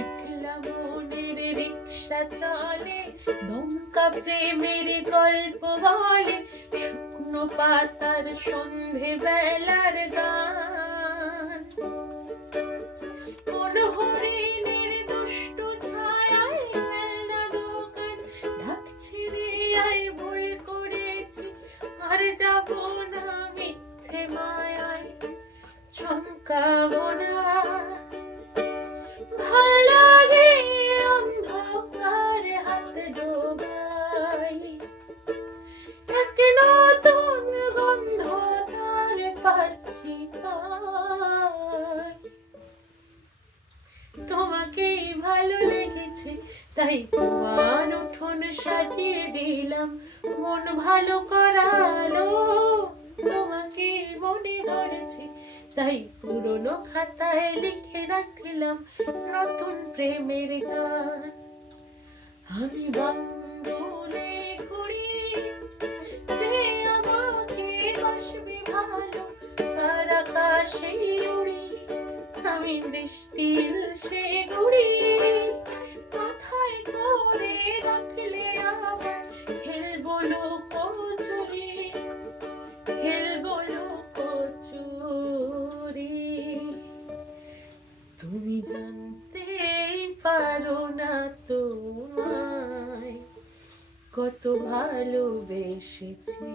একলা মনের রিক্সা চলে, দমকা প্রেমের গল্প বলে, শুকনো পাতার সন্ধে বেলার গান। কোন হরিণের দুষ্ট ছায়ায় মেলনা দোকান ডাকছে রে আয়, ভুল করেছি আর যাব না মিথ্যে মায়ায়, চমকাবো না। ভাল লাগে অন্ধকারে হাত ডোবাই, এক নতুন গন্ধ তার পাচ্ছি পাই। তোমাকেই ভালো লেগেছে তাই তোমার উঠোন সাজিয়ে দিলাম, মন ভালো করালো তোমাকে মনে ধরেছে তাই পুরনো খাতায় লিখে রাখলাম নতুন প্রেমের গান। আমি বাংলোলে ঘুরি, যে আমাকে বাসবে ভালো তার আকাশে উড়ি, আমি বৃষ্টির সে ঘুড়ি মাথায় করে রাখলে আবার খেলবো লুকোচুরি, খেলবো লুকোচুরি। তুমি জানতেই পারো না তোমায় কত ভালোবেসেছি।